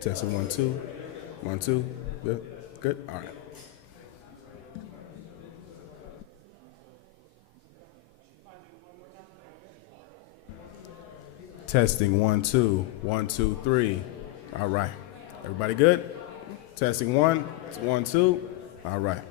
Testing 1, 2. 1, 2. Good. Good. All right. Testing 1, 2. 1, 2, 3. All right. Everybody good? Testing 1. 1, 2. All right.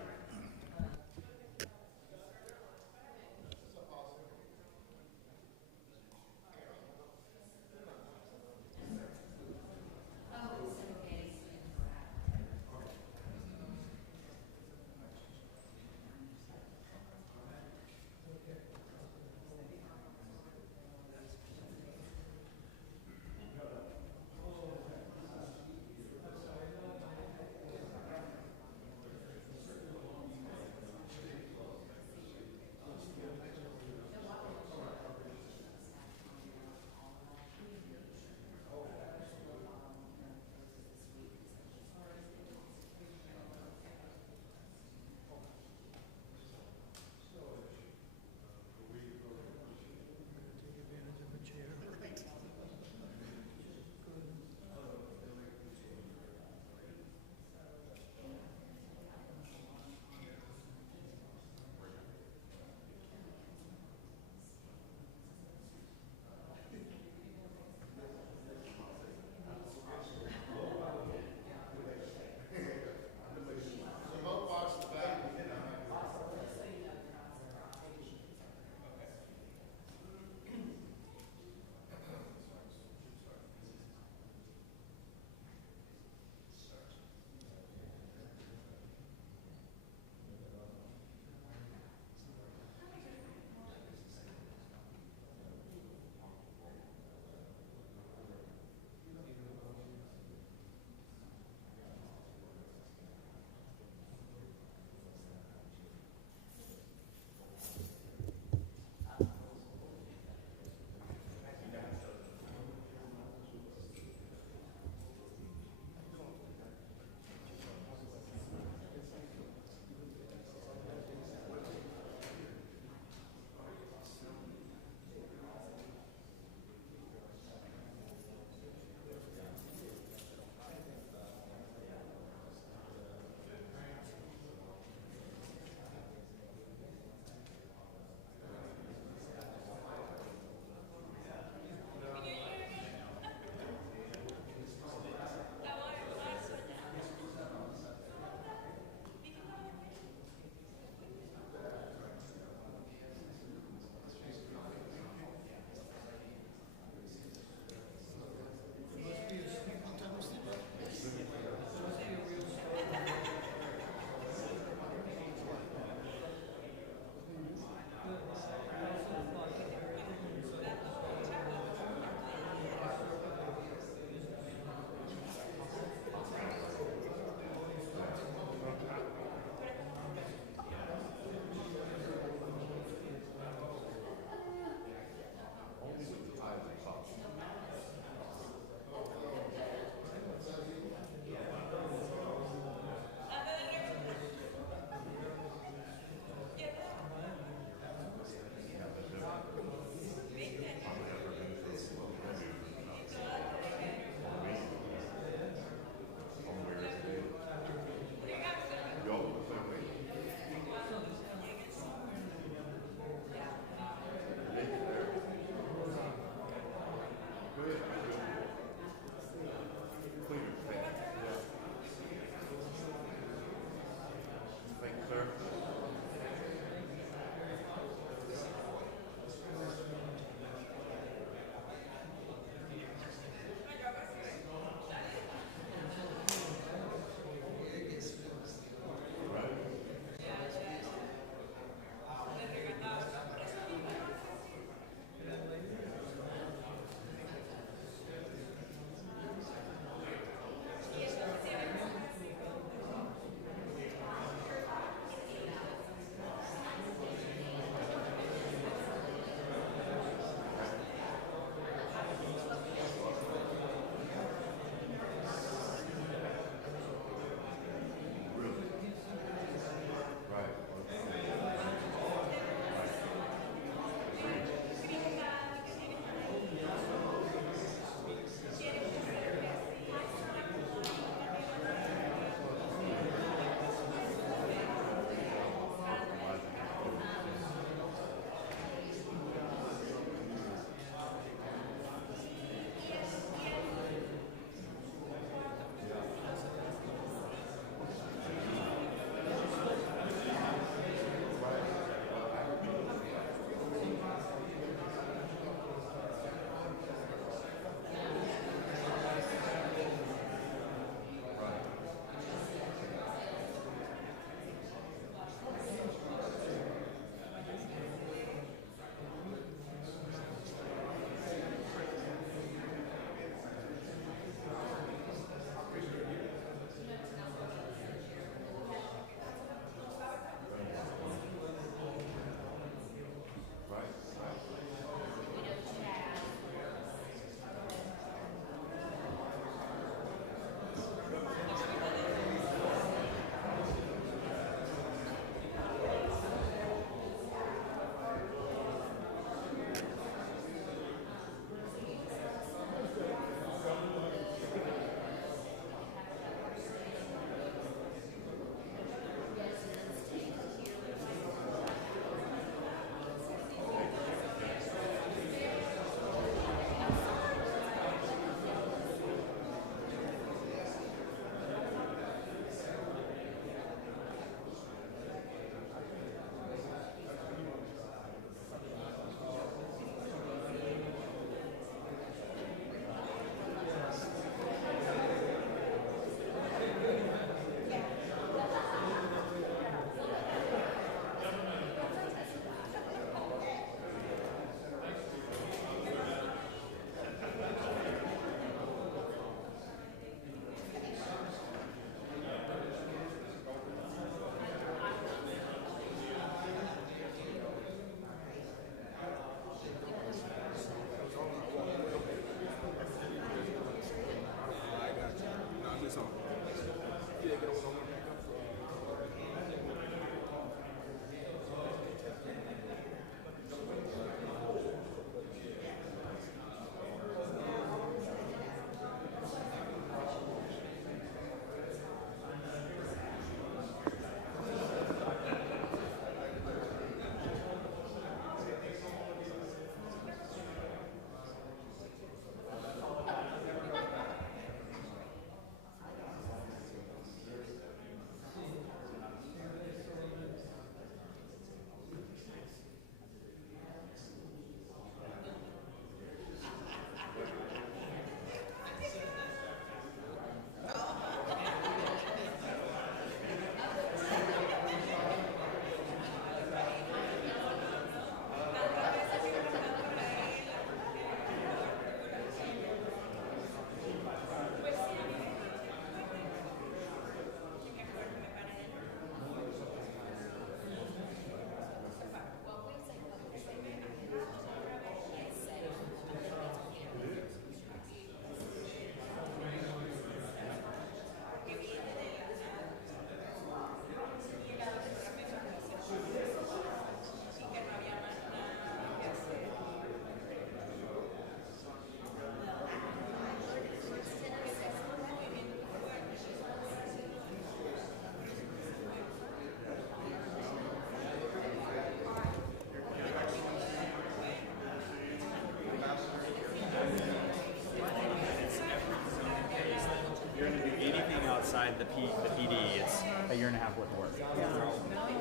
outside the PD, it's a year and a half worth of work.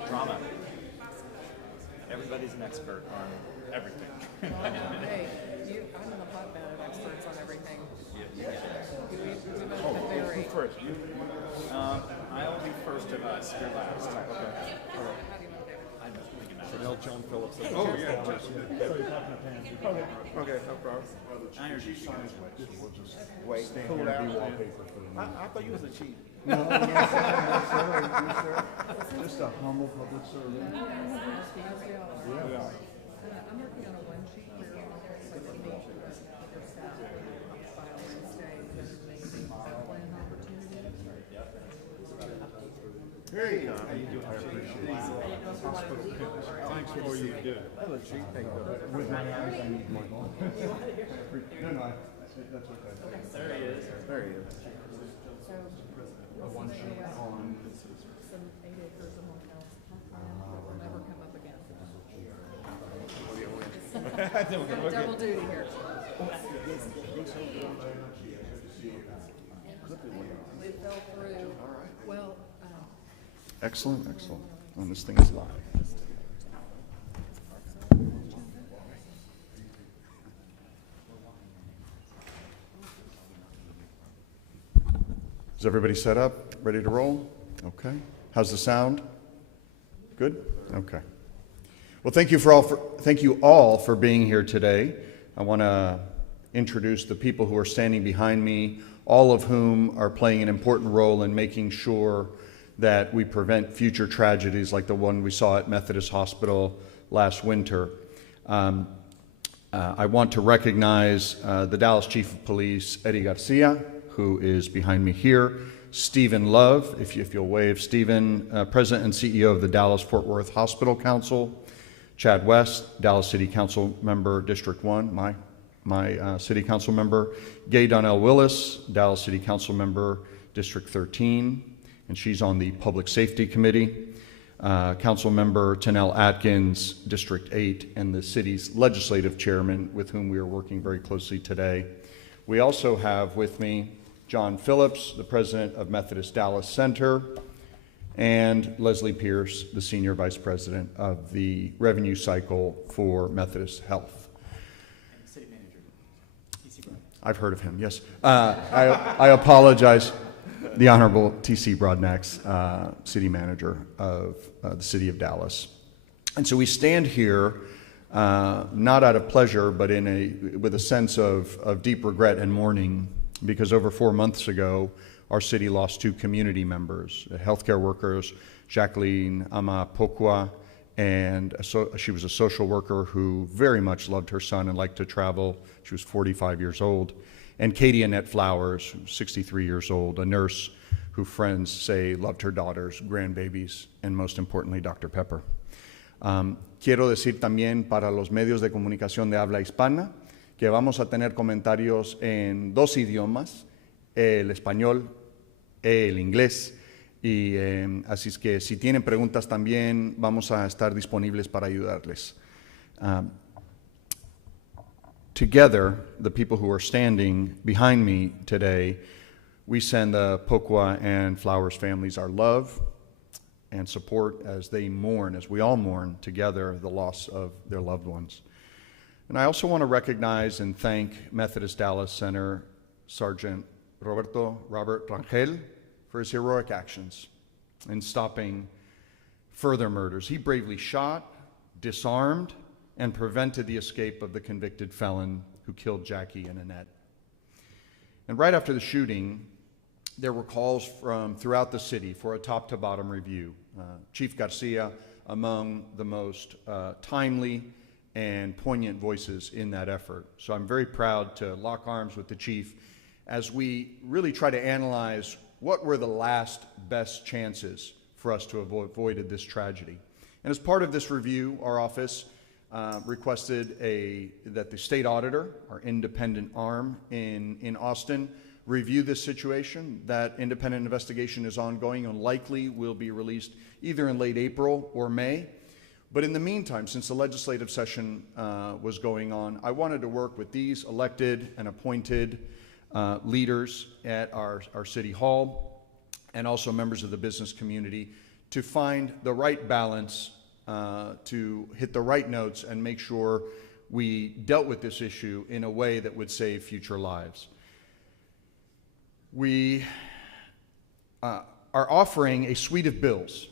Drama. Everybody's an expert on everything. Hey, I'm in the hotbed of experts on everything. Who's first? You? I'll be first of us. You're last. Okay. How do you know David? I'm thinking about Chanel John Phillips. Oh, yeah. Okay, no problem. Energy. We'll just Wait, stand cool here and be down. wallpaper for the I meeting. thought you was a chief. No, no, sir. Just a humble public servant. Yeah. I'm working on a one sheet where I'm going to meet other staff file Wednesday with amazing plan opportunities. Hey, how you doing? I appreciate it. Thanks for all you do. Hello, chief. With my eyes, I need my phone. No, that's okay. There he is. There he is. So, A one sheet on. some 8 acres of home house will never come up again. Double duty here. It fell through. Well, Excellent, excellent. And this thing is live. Is everybody set up? Ready to roll? Okay. How's the sound? Good? Okay. Well, thank you all for being here today. I want to introduce the people who are standing behind me, all of whom are playing an important role in making sure that we prevent future tragedies like the one we saw at Methodist Hospital last winter. I want to recognize the Dallas Chief of Police, Eddie Garcia, who is behind me here. Stephen Love, if you'll wave. Stephen, President and CEO of the Dallas-Fort Worth Hospital Council. Chad West, Dallas City Council Member, District 1, my City Council Member. Gay Donnell Willis, Dallas City Council Member, District 13, and she's on the Public Safety Committee. Council Member Tanel Atkins, District 8, and the city's legislative chairman, with whom we are working very closely today. We also have with me John Phillips, the president of Methodist Dallas Center, and Leslie Pierce, the senior vice president of the revenue cycle for Methodist Health. City manager. T.C. Brown. I've heard of him, yes. I apologize. The Honorable T.C. Broadnax, city manager of the city of Dallas. And so we stand here not out of pleasure, but with a sense of deep regret and mourning, because over 4 months ago, our city lost 2 community members, healthcare workers, Jacqueline Amapokwa, and she was a social worker who very much loved her son and liked to travel. She was 45 years old. And Katie Annette Flowers, 63 years old, a nurse who friends say loved her daughters, grandbabies, and most importantly, Dr. Pepper. Quiero decir también para los medios de comunicación de habla hispana que vamos a tener comentarios en dos idiomas, el español y el inglés. Y así es que si tienen preguntas también vamos a estar disponibles para ayudarles. Together, the people who are standing behind me today, we send the Pokwa and Flowers families our love and support as they mourn, as we all mourn together, the loss of their loved ones. And I also want to recognize and thank Methodist Dallas Center Sergeant Robert Rangel for his heroic actions in stopping further murders. He bravely shot, disarmed, and prevented the escape of the convicted felon who killed Jackie and Annette. And right after the shooting, there were calls from throughout the city for a top-to-bottom review. Chief Garcia among the most timely and poignant voices in that effort. So I'm very proud to lock arms with the chief as we really try to analyze what were the last best chances for us to have avoided this tragedy. And as part of this review, our office requested that the state auditor, our independent arm in Austin, review this situation. That independent investigation is ongoing and likely will be released either in late April or May. But in the meantime, since the legislative session was going on, I wanted to work with these elected and appointed leaders at our city hall and also members of the business community to find the right balance, to hit the right notes and make sure we dealt with this issue in a way that would save future lives. We are offering a suite of bills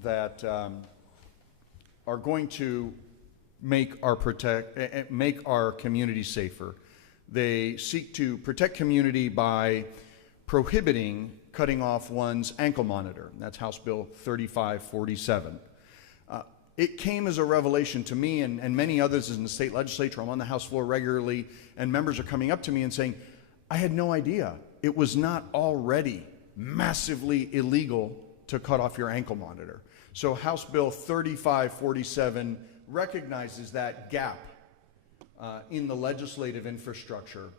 that are going to make our community safer. They seek to protect community by prohibiting cutting off one's ankle monitor. That's House Bill 3547. It came as a revelation to me and many others in the state legislature. I'm on the House floor regularly, and members are coming up to me and saying, I had no idea it was not already massively illegal to cut off your ankle monitor. So House Bill 3547 recognizes that gap in the legislative infrastructure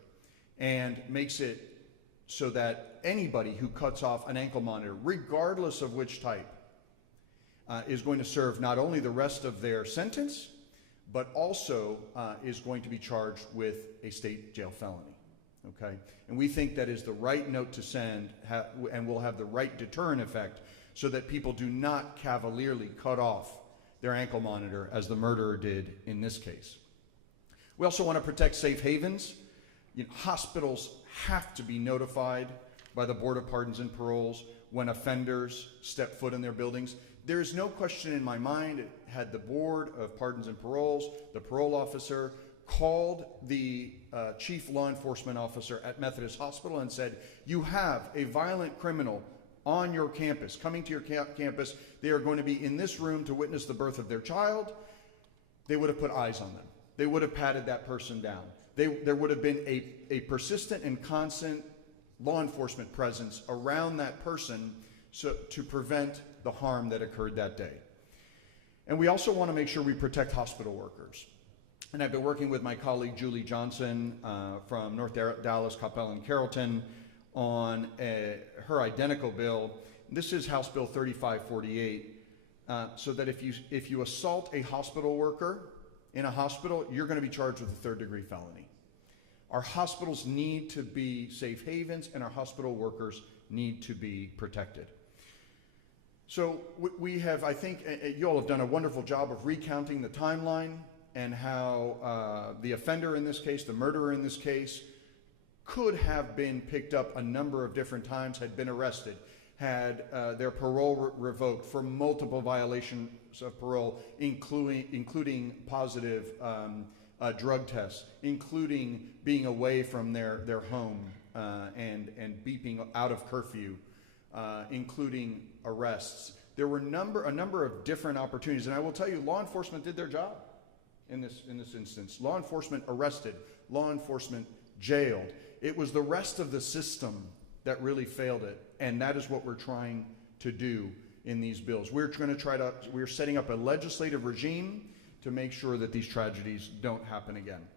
and makes it so that anybody who cuts off an ankle monitor, regardless of which type, is going to serve not only the rest of their sentence, but also is going to be charged with a state jail felony. Okay? And we think that is the right note to send and will have the right deterrent effect so that people do not cavalierly cut off their ankle monitor as the murderer did in this case. We also want to protect safe havens. Hospitals have to be notified by the Board of Pardons and Paroles when offenders step foot in their buildings. There is no question in my mind, had the Board of Pardons and Paroles, the parole officer, called the chief law enforcement officer at Methodist Hospital and said, you have a violent criminal on your campus, coming to your campus. They are going to be in this room to witness the birth of their child. They would have put eyes on them. They would have patted that person down. There would have been a persistent and constant law enforcement presence around that person to prevent the harm that occurred that day. And we also want to make sure we protect hospital workers. And I've been working with my colleague Julie Johnson from North Dallas, Coppell, and Carrollton on her identical bill. This is House Bill 3548, so that if you assault a hospital worker in a hospital, you're going to be charged with a third-degree felony. Our hospitals need to be safe havens, and our hospital workers need to be protected. So we have, I think, you all have done a wonderful job of recounting the timeline and how the offender in this case, the murderer in this case, could have been picked up a number of different times, had been arrested, had their parole revoked for multiple violations of parole, including positive drug tests, including being away from their home and beeping out of curfew, including arrests. There were a number of different opportunities, and I will tell you, law enforcement did their job in this instance. Law enforcement arrested, law enforcement jailed. It was the rest of the system that really failed it And that is what we're trying to do in these bills. We're setting up a legislative regime to make sure that these tragedies don't happen again.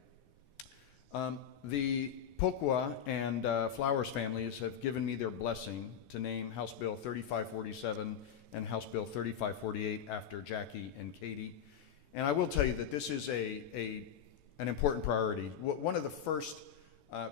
The Pokwa and Flowers families have given me their blessing to name House Bill 3547 and House Bill 3548 after Jackie and Katie. And I will tell you that this is an important priority. One of the first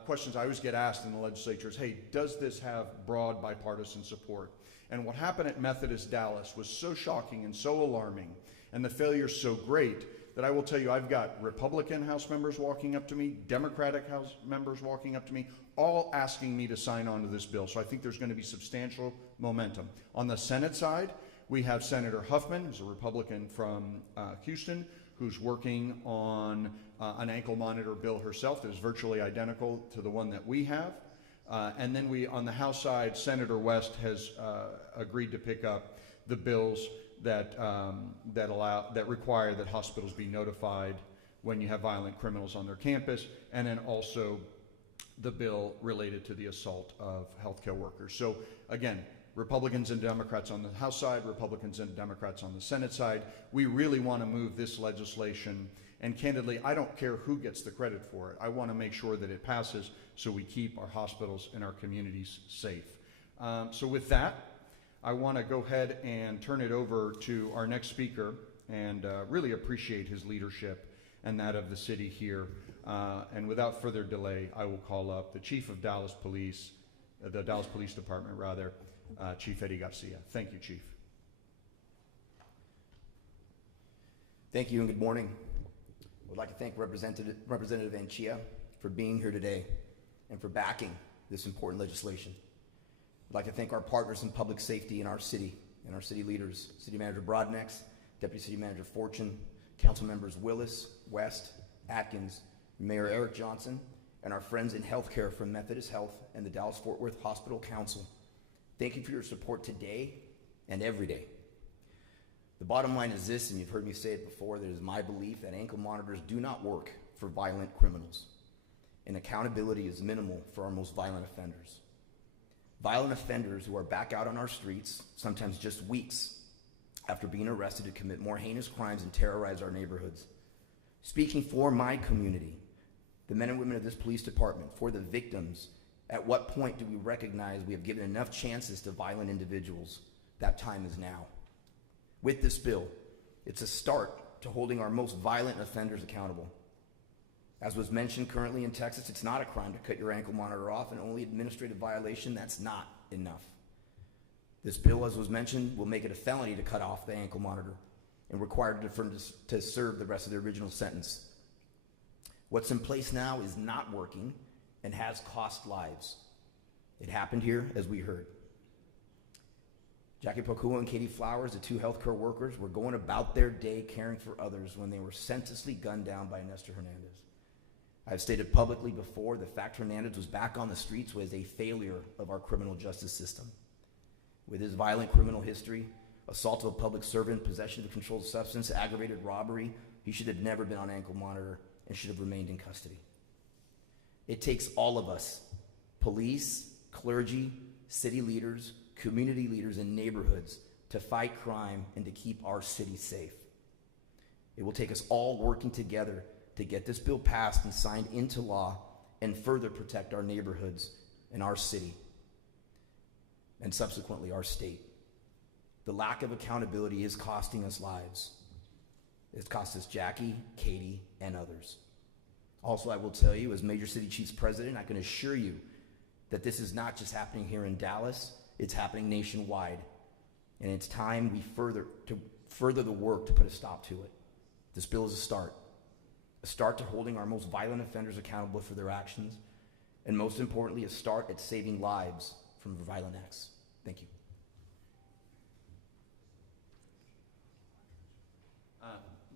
questions I always get asked in the legislature is, hey, does this have broad bipartisan support? And what happened at Methodist Dallas was so shocking and so alarming, and the failure so great, that I will tell you I've got Republican House members walking up to me, Democratic House members walking up to me, all asking me to sign on to this bill. So I think there's going to be substantial momentum. On the Senate side, we have Senator Huffman, who's a Republican from Houston, who's working on an ankle monitor bill herself that is virtually identical to the one that we have. And then on the House side, Senator West has agreed to pick up the bills that require that hospitals be notified when you have violent criminals on their campus, and then also the bill related to the assault of healthcare workers. So again, Republicans and Democrats on the House side, Republicans and Democrats on the Senate side. We really want to move this legislation, and candidly, I don't care who gets the credit for it. I want to make sure that it passes so we keep our hospitals and our communities safe. So with that, I want to go ahead and turn it over to our next speaker, and really appreciate his leadership and that of the city here. And without further delay, I will call up the Chief of Dallas Police, the Dallas Police Department rather, Chief Eddie Garcia. Thank you, Chief. Thank you and good morning. I would like to thank Representative Anchia for being here today and for backing this important legislation. I'd like to thank our partners in public safety in our city and our city leaders, City Manager Broadnex, Deputy City Manager Fortune, Council Members Willis, West, Atkins, Mayor Eric Johnson, and our friends in healthcare from Methodist Health and the Dallas-Fort Worth Hospital Council. Thank you for your support today and every day. The bottom line is this, and you've heard me say it before, that it is my belief that ankle monitors do not work for violent criminals, and accountability is minimal for our most violent offenders. Violent offenders who are back out on our streets, sometimes just weeks after being arrested to commit more heinous crimes and terrorize our neighborhoods. Speaking for my community, the men and women of this police department, for the victims, at what point do we recognize we have given enough chances to violent individuals? That time is now. With this bill, it's a start to holding our most violent offenders accountable. As was mentioned, currently in Texas, it's not a crime to cut your ankle monitor off, and only administrative violation, that's not enough. This bill, as was mentioned, will make it a felony to cut off the ankle monitor and require them to serve the rest of their original sentence. What's in place now is not working and has cost lives. It happened here, as we heard. Jackie Pokua and Katie Flowers, the two healthcare workers, were going about their day caring for others when they were senselessly gunned down by Nestor Hernandez. I've stated publicly before, the fact Hernandez was back on the streets was a failure of our criminal justice system. With his violent criminal history, assault of a public servant, possession of a controlled substance, aggravated robbery, he should have never been on ankle monitor and should have remained in custody. It takes all of us, police, clergy, city leaders, community leaders, and neighborhoods to fight crime and to keep our city safe. It will take us all working together to get this bill passed and signed into law and further protect our neighborhoods and our city, and subsequently our state. The lack of accountability is costing us lives. It's cost us Jackie, Katie, and others. Also, I will tell you, as Major City Chiefs President, I can assure you that this is not just happening here in Dallas, it's happening nationwide. And it's time we further the work to put a stop to it. This bill is a start to holding our most violent offenders accountable for their actions, and most importantly, a start at saving lives from violent acts. Thank you.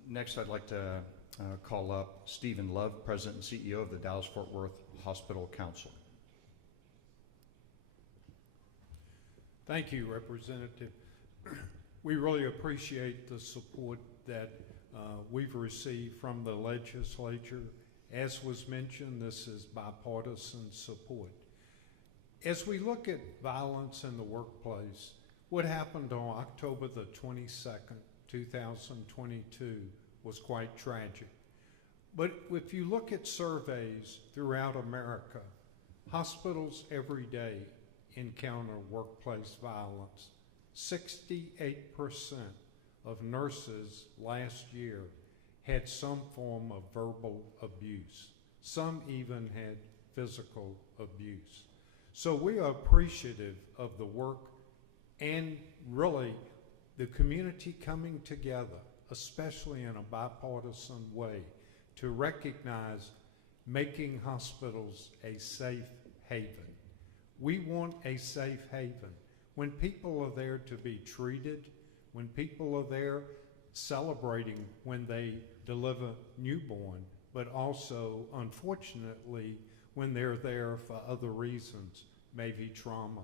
Next, I'd like to call up Stephen Love, President and CEO of the Dallas-Fort Worth Hospital Council. Thank you, Representative. We really appreciate the support that we've received from the legislature. As was mentioned, this is bipartisan support. As we look at violence in the workplace, what happened on October the 22nd, 2022 was quite tragic. But if you look at surveys throughout America, hospitals every day encounter workplace violence. 68% of nurses last year had some form of verbal abuse. Some even had physical abuse. So we are appreciative of the work and really the community coming together, especially in a bipartisan way, to recognize making hospitals a safe haven. We want a safe haven. When people are there to be treated, when people are there celebrating when they deliver newborn, but also, unfortunately, when they're there for other reasons, maybe trauma.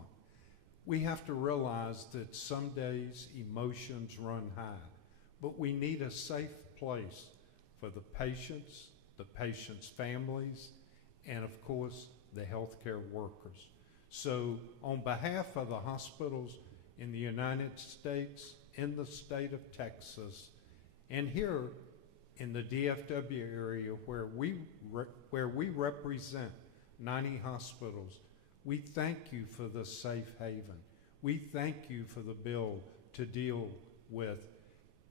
We have to realize that some days emotions run high, but we need a safe place for the patients' families, and of course, the healthcare workers. So on behalf of the hospitals in the United States, in the state of Texas, and here in the DFW area where we represent 90 hospitals, we thank you for the safe haven. We thank you for the bill to deal with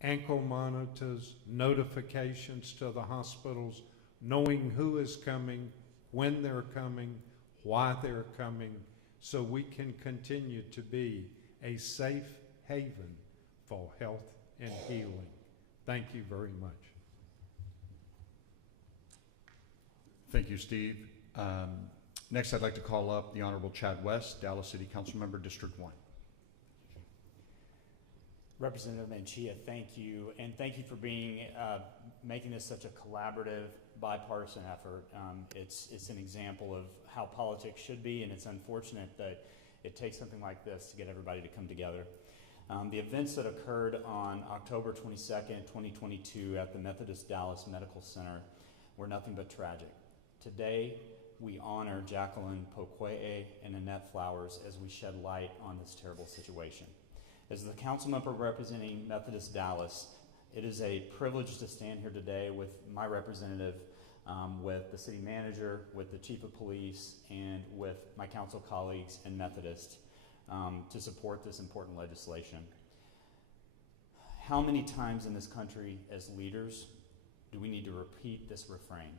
ankle monitors, notifications to the hospitals, knowing who is coming, when they're coming, why they're coming, so we can continue to be a safe haven for health and healing. Thank you very much. Thank you, Steve. Next, I'd like to call up the Honorable Chad West, Dallas City Council Member, District 1. Representative Anchia, thank you, and thank you for being making this such a collaborative, bipartisan effort. It's an example of how politics should be, and it's unfortunate that it takes something like this to get everybody to come together. The events that occurred on October 22nd, 2022 at the Methodist Dallas Medical Center were nothing but tragic. Today, we honor Jacqueline Poqueye and Annette Flowers as we shed light on this terrible situation. As the council member representing Methodist Dallas, it is a privilege to stand here today with my representative, with the city manager, with the chief of police, and with my council colleagues in Methodist to support this important legislation. How many times in this country as leaders do we need to repeat this refrain?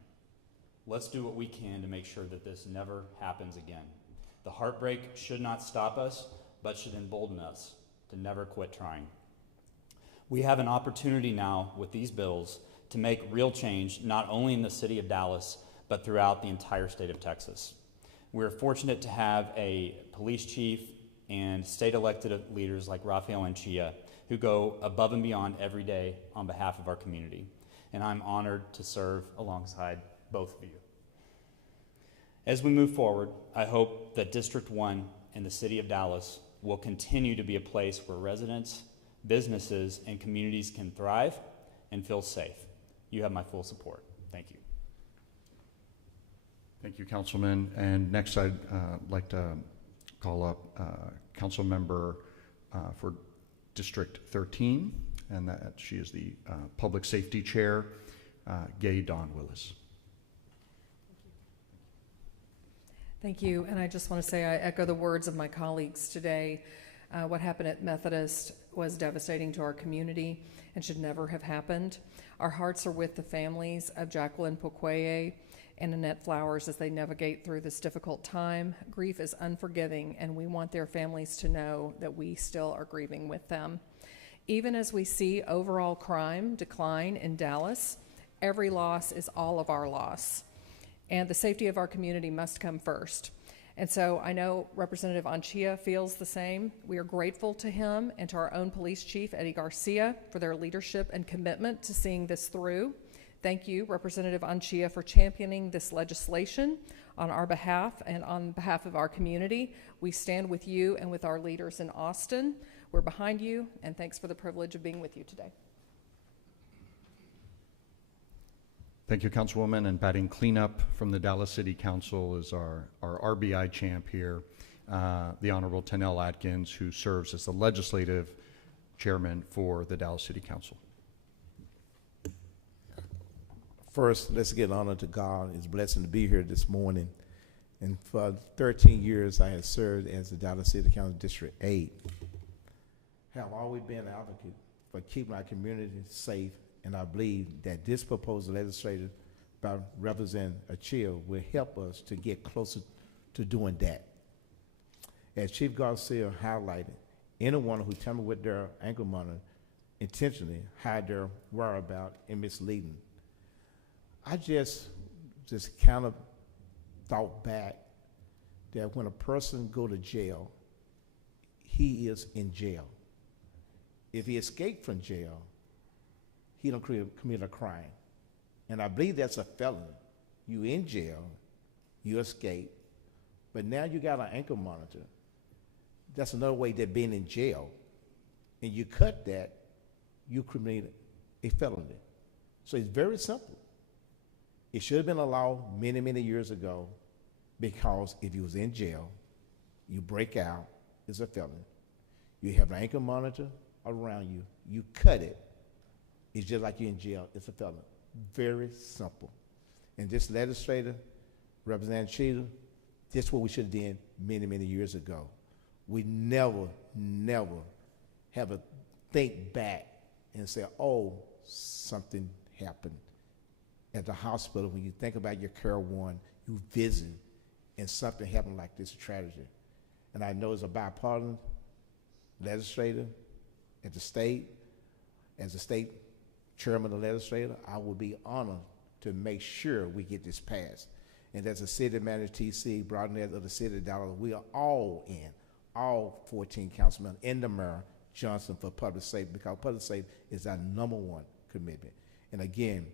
Let's do what we can to make sure that this never happens again. The heartbreak should not stop us, but should embolden us to never quit trying. We have an opportunity now with these bills to make real change, not only in the city of Dallas, but throughout the entire state of Texas. We're fortunate to have a police chief and state elected leaders like Rafael Anchia who go above and beyond every day on behalf of our community. And I'm honored to serve alongside both of you. As we move forward, I hope that District 1 and the city of Dallas will continue to be a place where residents, businesses, and communities can thrive and feel safe. You have my full support. Thank you. Thank you, Councilman. And next, I'd like to call up Council Member for District 13, and that she is the Public Safety Chair, Gay Dawn Willis. Thank you, and I just want to say I echo the words of my colleagues today. What happened at Methodist was devastating to our community and should never have happened. Our hearts are with the families of Jacqueline Poqueye and Annette Flowers as they navigate through this difficult time. Grief is unforgiving, and we want their families to know that we still are grieving with them. Even as we see overall crime decline in Dallas, every loss is all of our loss. And the safety of our community must come first. And so I know Representative Anchia feels the same. We are grateful to him and to our own police chief, Eddie Garcia, for their leadership and commitment to seeing this through. Thank you, Representative Anchia, for championing this legislation on our behalf and on behalf of our community. We stand with you and with our leaders in Austin. We're behind you, and thanks for the privilege of being with you today. Thank you, Councilwoman. And batting cleanup from the Dallas City Council is our RBI champ here, the Honorable Tanel Atkins, who serves as the legislative chairman for the Dallas City Council. First, let's give honor to God. It's a blessing to be here this morning. And for 13 years, I have served as the Dallas City Council District 8. Have always been an advocate for keeping our community safe, and I believe that this proposed legislation by Representative Anchia will help us to get closer to doing that. As Chief Garcia highlighted, anyone who tampered with their ankle monitor intentionally hide their whereabouts and misleading. I just kind of thought back that when a person go to jail, he is in jail. If he escaped from jail, he don't commit a crime. And I believe that's a felony. You in jail, you escape, but now you got an ankle monitor. That's another way that being in jail, and you cut that, you commit a felony. So it's very simple. It should have been allowed many, many years ago, because if you was in jail, you break out, it's a felony. You have an ankle monitor around you, you cut it, it's just like you're in jail, it's a felony. Very simple. And this legislator, Representative Anchia, this is what we should have done many, many years ago. We never have a think back and say, oh, something happened at the hospital. When you think about your care one, you visit, and something happened like this tragedy. And I know as a bipartisan legislator at the state, as a state chairman of the legislature, I will be honored to make sure we get this passed. And as a city manager, TC, broadcast of the city of Dallas, we are all in, all 14 councilmen and the mayor, Johnson, for public safety, because public safety is our #1 commitment. And again,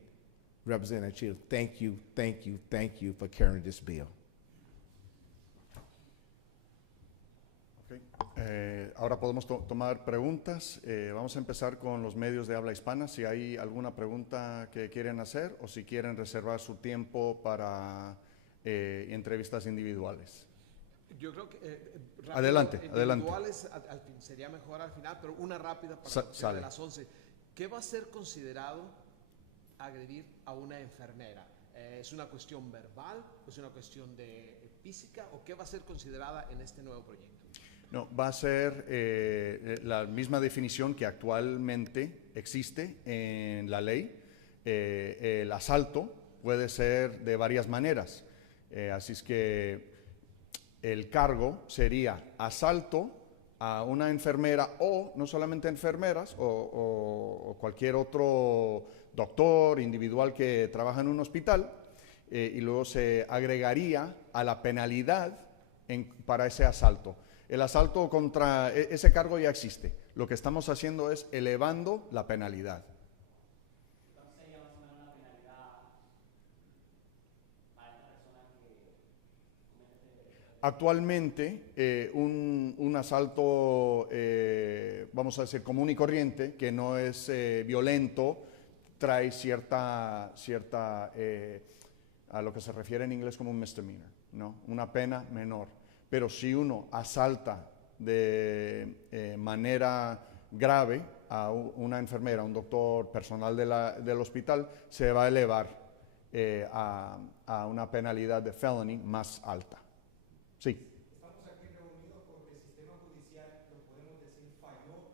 Representative Anchia, thank you for carrying this bill. Okay. Ahora podemos tomar preguntas. Vamos a empezar con los medios de habla hispana. Si hay alguna pregunta que quieren hacer o si quieren reservar su tiempo para entrevistas individuales. Yo creo que rápido, adelante. Individuales al fin, sería mejor al final, pero una rápida para de las 11. ¿Qué va a ser considerado agredir a una enfermera? ¿Es una cuestión verbal? ¿Es una cuestión física? ¿O qué va a ser considerada en este nuevo proyecto? No, va a ser la misma definición que actualmente existe en la ley. El asalto puede ser de varias maneras. Así es que el cargo sería asalto a una enfermera, o no solamente enfermeras, o cualquier otro doctor individual que trabaja en un hospital, y luego se agregaría a la penalidad para ese asalto. El asalto contra ese cargo ya existe. Lo que estamos haciendo es elevando la penalidad. Actualmente, un asalto, vamos a decir, común y corriente, que no es violento, trae cierta a lo que se refiere en inglés como un misdemeanor, ¿no? Una pena menor. Pero si uno asalta de manera grave a una enfermera, a un doctor, personal del hospital, se va a elevar a una penalidad de felony más alta. Sí. Estamos aquí reunidos porque el sistema judicial, lo podemos decir, falló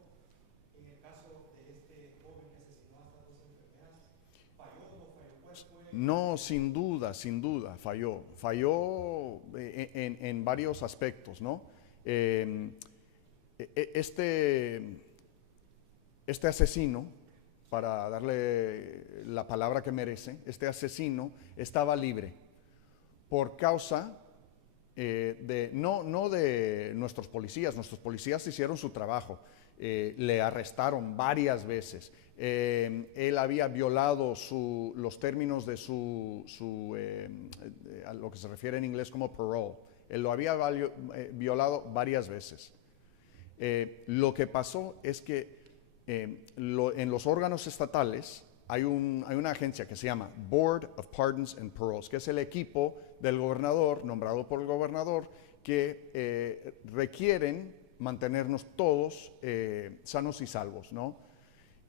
en el caso de este joven que asesinó a estas 2 enfermeras. ¿Falló o no falló? ¿Cuál fue? No, sin duda, falló en varios aspectos, ¿no? Este asesino, para darle la palabra que merece, este asesino estaba libre por causa no de nuestros policías hicieron su trabajo, le arrestaron varias veces. Él había violado los términos de a lo que se refiere en inglés como parole. Él lo había violado varias veces. Lo que pasó es que en los órganos estatales hay una agencia que se llama Board of Pardons and Paroles, que es el equipo del gobernador, nombrado por el gobernador, que requieren mantenernos todos sanos y salvos, ¿no?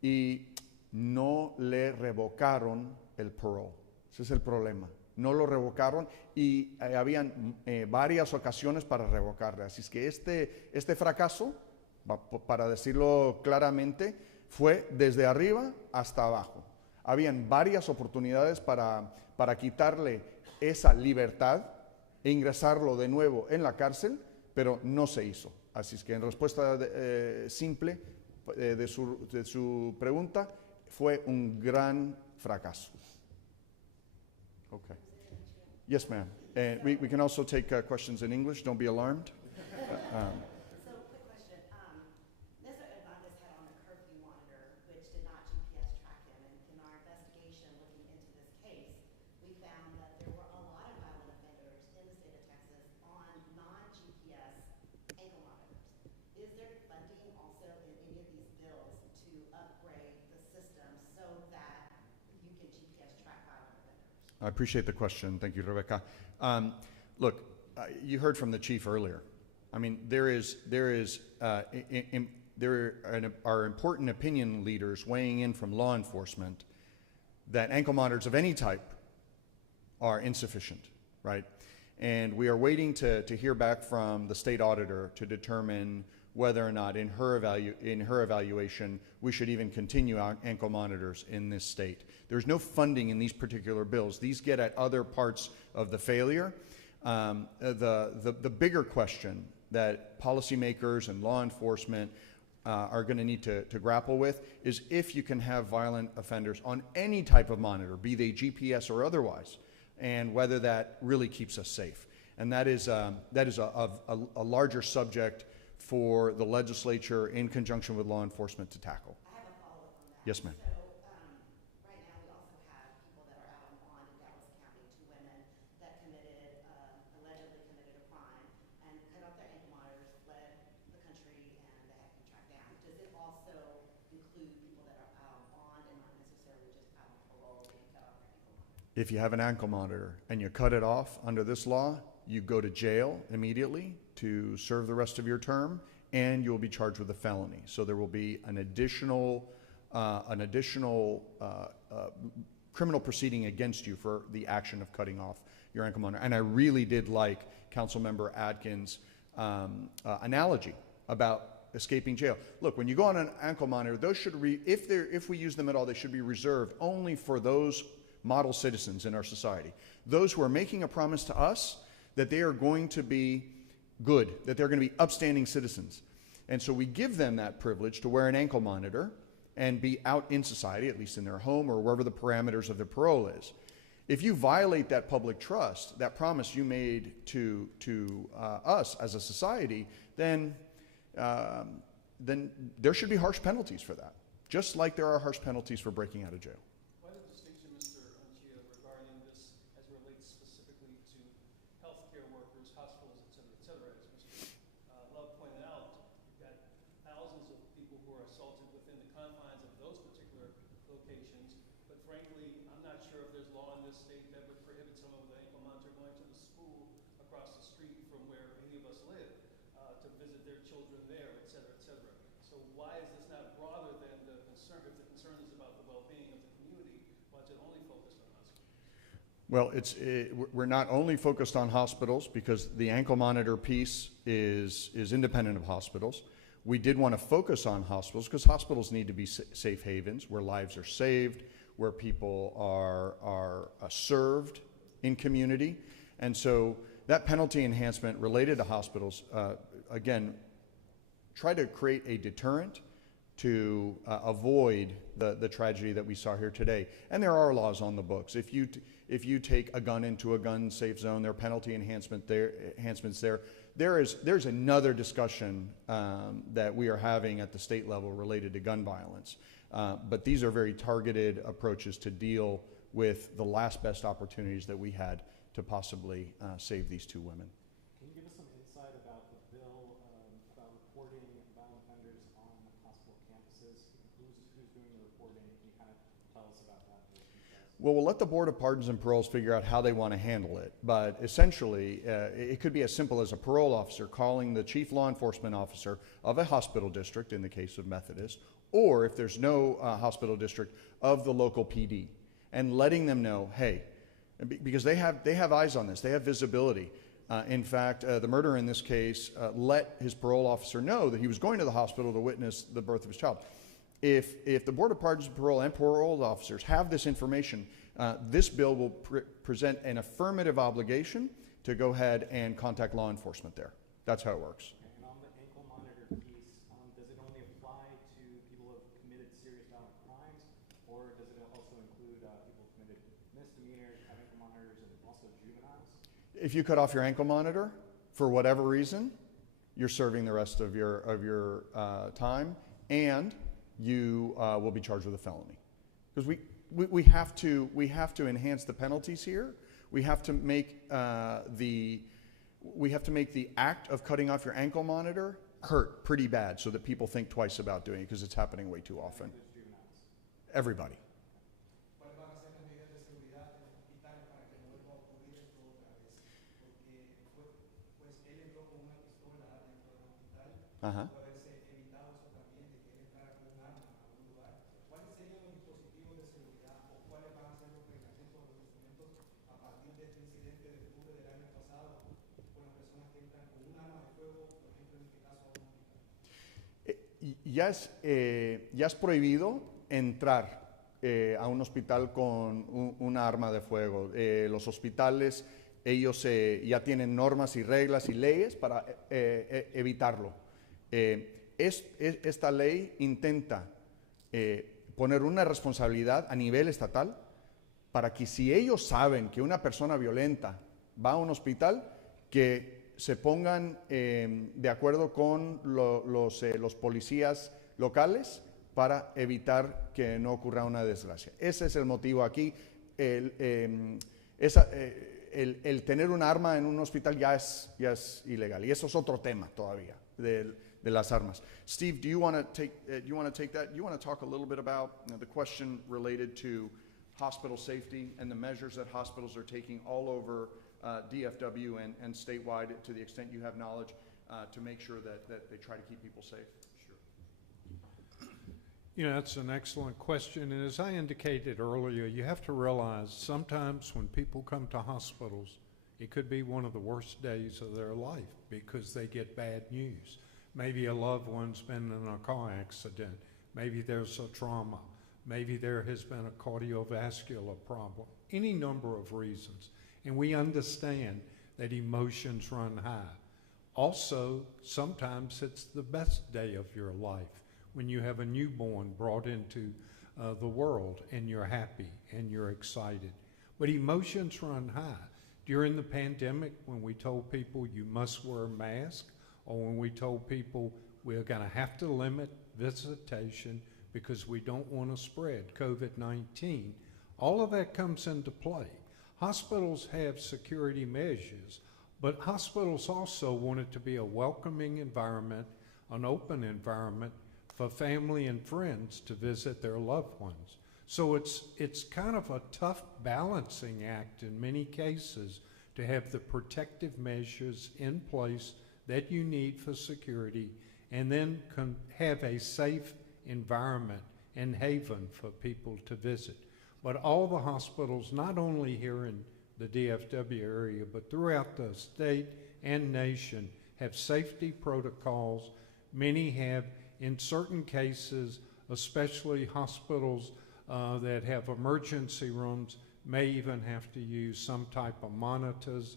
Y no le revocaron el parole. Ese es el problema. No lo revocaron y habían varias ocasiones para revocarle. Así es que este fracaso, para decirlo claramente, fue desde arriba hasta abajo. Habían varias oportunidades para quitarle esa libertad e ingresarlo de nuevo en la cárcel, pero no se hizo. Así es que en respuesta simple de su pregunta, fue un gran fracaso. Okay. Yes, ma'am. And we can also take questions in English. Don't be alarmed. So, quick question. Mr. Hernandez had on a curfew monitor, which did not GPS track him. And in our investigation looking into this case, we found that there were a lot of violent offenders in the state of Texas on non-GPS ankle monitors. Is there funding also in any of these bills to upgrade the system so that you can GPS track violent offenders? I appreciate the question. Thank you, Rebecca. Look, you heard from the chief earlier. I mean, there are important opinion leaders weighing in from law enforcement that ankle monitors of any type are insufficient, right? And we are waiting to hear back from the state auditor to determine whether or not in her evaluation we should even continue ankle monitors in this state. There's no funding in these particular bills. These get at other parts of the failure. The bigger question that policymakers and law enforcement are going to need to grapple with is if you can have violent offenders on any type of monitor, be they GPS or otherwise, and whether that really keeps us safe. And that is a larger subject for the legislature in conjunction with law enforcement to tackle. I have a follow-up on that. Yes, ma'am. So, right now we also have people that are out on bond in Dallas County, 2 women that allegedly committed a crime and cut off their ankle monitors, fled the country, and they had to be tracked down. Does it also include people that are out on bond and not necessarily just out on parole and cut off their ankle monitor? If you have an ankle monitor and you cut it off under this law, you go to jail immediately to serve the rest of your term, and you will be charged with a felony. So there will be an additional criminal proceeding against you for the action of cutting off your ankle monitor. And I really did like Councilmember Atkins' analogy about escaping jail. Look, when you go on an ankle monitor, those should if we use them at all, they should be reserved only for those model citizens in our society. Those who are making a promise to us that they are going to be good, that they're going to be upstanding citizens. And so we give them that privilege to wear an ankle monitor and be out in society, at least in their home or wherever the parameters of their parole is. If you violate that public trust, that promise you made to us as a society, then there should be harsh penalties for that, just like there are harsh penalties for breaking out of jail. Why the distinction, Mr. Anchia, regarding this as relates specifically to healthcare workers, hospitals, et cetera, et cetera? As Mr. Love pointed out, you've got thousands of people who are assaulted within the confines of those particular locations. But frankly, I'm not sure if there's law in this state that would prohibit someone with an ankle monitor going to the school across the street from where any of us live to visit their children there, et cetera, et cetera. So why is this not broader than the concern? If the concern is about the well-being of the community, why is it only focused on hospitals? Well, we're not only focused on hospitals because the ankle monitor piece is independent of hospitals. We did want to focus on hospitals because hospitals need to be safe havens where lives are saved, where people are served in community. And so that penalty enhancement related to hospitals, again, try to create a deterrent to avoid the tragedy that we saw here today. And there are laws on the books. If you take a gun into a gun safe zone, there are penalty enhancements there. There's another discussion that we are having at the state level related to gun violence. But these are very targeted approaches to deal with the last best opportunities that we had to possibly save these 2 women. Can you give us some insight about the bill about reporting violent offenders on hospital campuses? Who's doing the reporting? Can you kind of tell us about that? Well, we'll let the Board of Pardons and Paroles figure out how they want to handle it. But essentially, it could be as simple as a parole officer calling the chief law enforcement officer of a hospital district, in the case of Methodist, or if there's no hospital district, of the local PD, and letting them know, hey, because they have eyes on this, they have visibility. In fact, the murderer in this case let his parole officer know that he was going to the hospital to witness the birth of his child. If the Board of Pardons and parole officers have this information, this bill will present an affirmative obligation to go ahead and contact law enforcement there. That's how it works. And on the ankle monitor piece, does it only apply to people who have committed serious violent crimes, or does it also include people who committed misdemeanors, have ankle monitors, and also juveniles? If you cut off your ankle monitor for whatever reason, you're serving the rest of your time, and you will be charged with a felony. Because we have to enhance the penalties here. We have to make the act of cutting off your ankle monitor hurt pretty bad, so that people think twice about doing it, because it's happening way too often. Everybody. Uh-huh. Ya es prohibido entrar a un hospital con una arma de fuego. Los hospitales, ellos ya tienen normas y reglas y leyes para evitarlo. Esta ley intenta poner una responsabilidad a nivel estatal para que, si ellos saben que una persona violenta va a un hospital, que se pongan de acuerdo con los policías locales para evitar que no ocurra una desgracia. Ese es el motivo aquí. El tener un arma en un hospital ya es ilegal, y eso es otro tema todavía de las armas. Steve, do you want to take that? You want to talk a little bit about the question related to hospital safety and the measures that hospitals are taking all over DFW and statewide, to the extent you have knowledge, to make sure that they try to keep people safe? Sure. You know, that's an excellent question. And as I indicated earlier, you have to realize sometimes when people come to hospitals, it could be one of the worst days of their life because they get bad news. Maybe a loved one's been in a car accident. Maybe there's a trauma. Maybe there has been a cardiovascular problem. Any number of reasons. And we understand that emotions run high. Also, sometimes it's the best day of your life when you have a newborn brought into the world and you're happy and you're excited. But emotions run high. During the pandemic, when we told people you must wear a mask, or when we told people we're going to have to limit visitation because we don't want to spread COVID-19, all of that comes into play. Hospitals have security measures, but hospitals also want it to be a welcoming environment, an open environment for family and friends to visit their loved ones. So it's kind of a tough balancing act in many cases to have the protective measures in place that you need for security, and then have a safe environment and haven for people to visit. But all the hospitals, not only here in the DFW area, but throughout the state and nation, have safety protocols. Many have, in certain cases, especially hospitals that have emergency rooms, may even have to use some type of monitors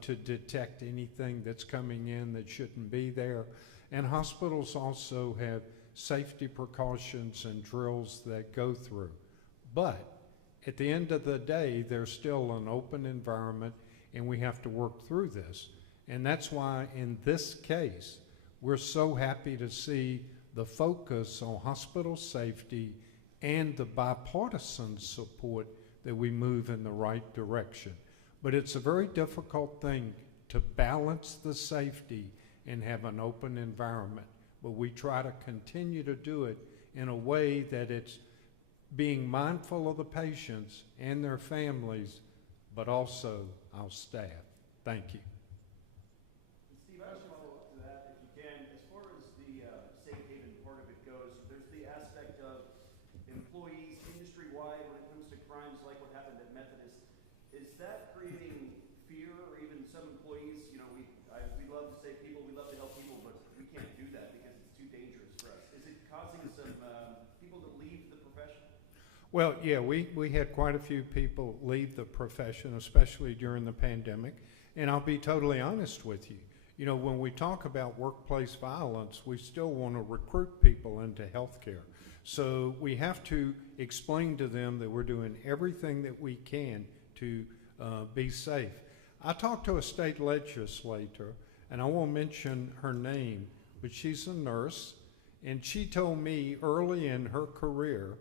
to detect anything that's coming in that shouldn't be there. And hospitals also have safety precautions and drills that go through. But at the end of the day, there's still an open environment, and we have to work through this. And that's why in this case, we're so happy to see the focus on hospital safety and the bipartisan support that we move in the right direction. But it's a very difficult thing to balance the safety and have an open environment. But we try to continue to do it in a way that it's being mindful of the patients and their families, but also our staff. Thank you. Steve, I have a follow-up to that, if you can. As far as the safe haven part of it goes, there's the aspect of employees industry-wide when it comes to crimes like what happened at Methodist. Is that creating fear, or even some employees, you know, we love to save people, we love to help people, but we can't do that because it's too dangerous for us. Is it causing some people to leave the profession? Well, yeah, we had quite a few people leave the profession, especially during the pandemic. And I'll be totally honest with you. You know, when we talk about workplace violence, we still want to recruit people into healthcare. So we have to explain to them that we're doing everything that we can to be safe. I talked to a state legislator, and I won't mention her name, but she's a nurse, and she told me early in her career,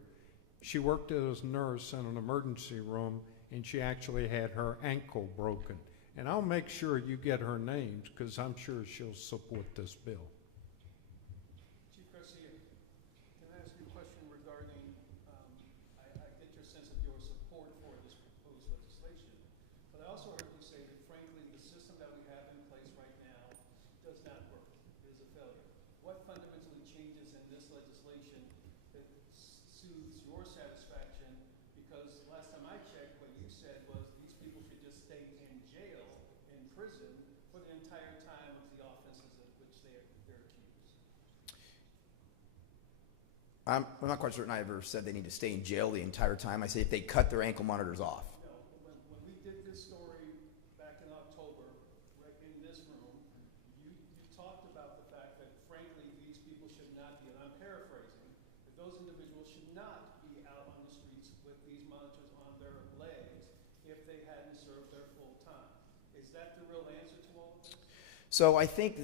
she worked as a nurse in an emergency room, and she actually had her ankle broken. And I'll make sure you get her names, because I'm sure she'll support this bill. Chief Garcia, can I ask you a question regarding, I get your sense of your support for this proposed legislation, but I also heard you say that frankly the system that we have in place right now does not work, it is a failure. What fundamentally changes in this legislation that soothes your satisfaction? Because last time I checked, what you said was these people should just stay in jail, in prison, for the entire time of the offenses of which they're accused. I'm not quite certain I ever said they need to stay in jail the entire time. I said if they cut their ankle monitors off. No, when we did this story back in October, right in this room, you talked about the fact that frankly these people should not be, and I'm paraphrasing, that those individuals should not be out on the streets with these monitors on their legs if they hadn't served their full time. Is that the real answer to all of this? So I think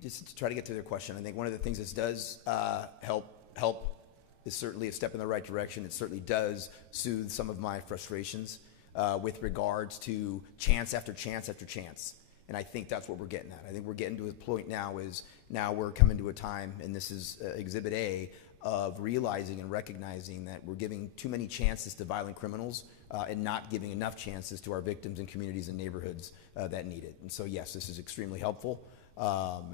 just to try to get to their question, I think one of the things this does help is certainly a step in the right direction. It certainly does soothe some of my frustrations with regards to chance after chance after chance. And I think that's what we're getting at. I think we're getting to a point now we're coming to a time, and this is Exhibit A, of realizing and recognizing that we're giving too many chances to violent criminals and not giving enough chances to our victims and communities and neighborhoods that need it. And so yes, this is extremely helpful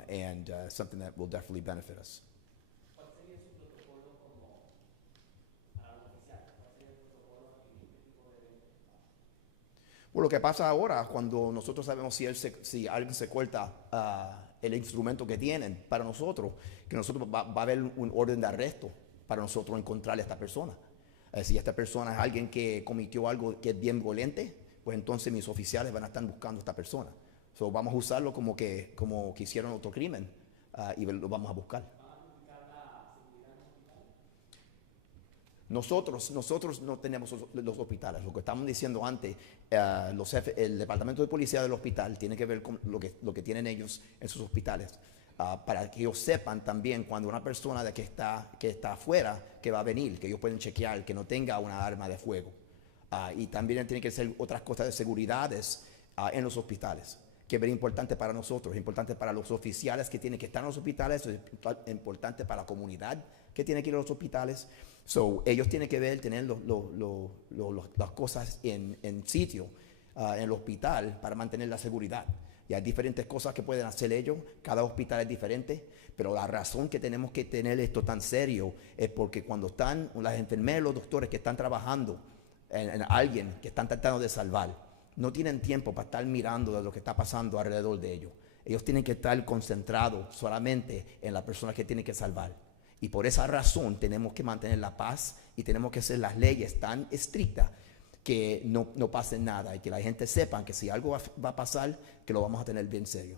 and something that will definitely benefit us. Bueno, lo que pasa ahora, cuando nosotros sabemos si alguien se corta el instrumento que tienen para nosotros, que nosotros va a haber un orden de arresto para nosotros encontrar a esta persona. Si esta persona es alguien que cometió algo que es bien violento, pues entonces mis oficiales van a estar buscando a esta persona. So, vamos a usarlo como que hicieron otro crimen y lo vamos a buscar. Nosotros no tenemos los hospitales. Lo que estamos diciendo antes, el departamento de policía del hospital tiene que ver con lo que tienen ellos en sus hospitales. Para que ellos sepan también cuando una persona que está afuera, que va a venir, que ellos pueden chequear, que no tenga una arma de fuego. Y también tienen que ser otras cosas de seguridades en los hospitales, que es muy importante para nosotros, es importante para los oficiales que tienen que estar en los hospitales, es importante para la comunidad que tiene que ir a los hospitales. So, ellos tienen que ver, tener las cosas en sitio, en el hospital, para mantener la seguridad. Y hay diferentes cosas que pueden hacer ellos, cada hospital es diferente, pero la razón que tenemos que tener esto tan serio es porque cuando están las enfermeras y los doctores que están trabajando en alguien que están tratando de salvar, no tienen tiempo para estar mirando de lo que está pasando alrededor de ellos. Ellos tienen que estar concentrados solamente en la persona que tienen que salvar. Y por esa razón tenemos que mantener la paz y tenemos que hacer las leyes tan estrictas que no pase nada y que la gente sepa que si algo va a pasar, que lo vamos a tener bien serio.